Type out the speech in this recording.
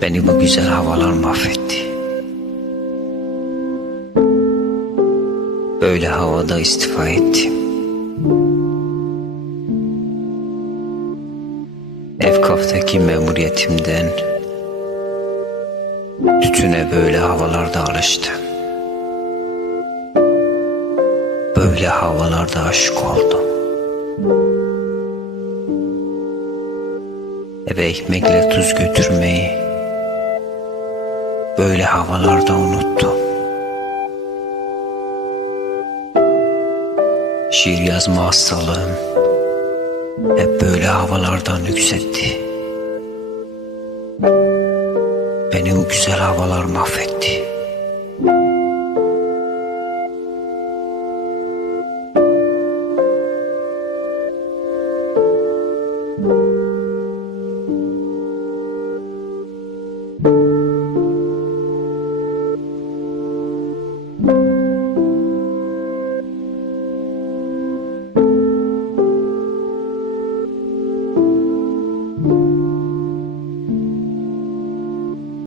Beni bu güzel havalar mahvetti. Böyle havada istifa ettim. Efkaftaki memuriyetimden tütüne böyle havalarda alıştım. Böyle havalarda aşık oldum. Eve ekmekle tuz götürmeyi böyle havalarda unuttum. Şiir yazma hastalığım hep böyle havalardan yükseltti. Beni o güzel havalar mahvetti.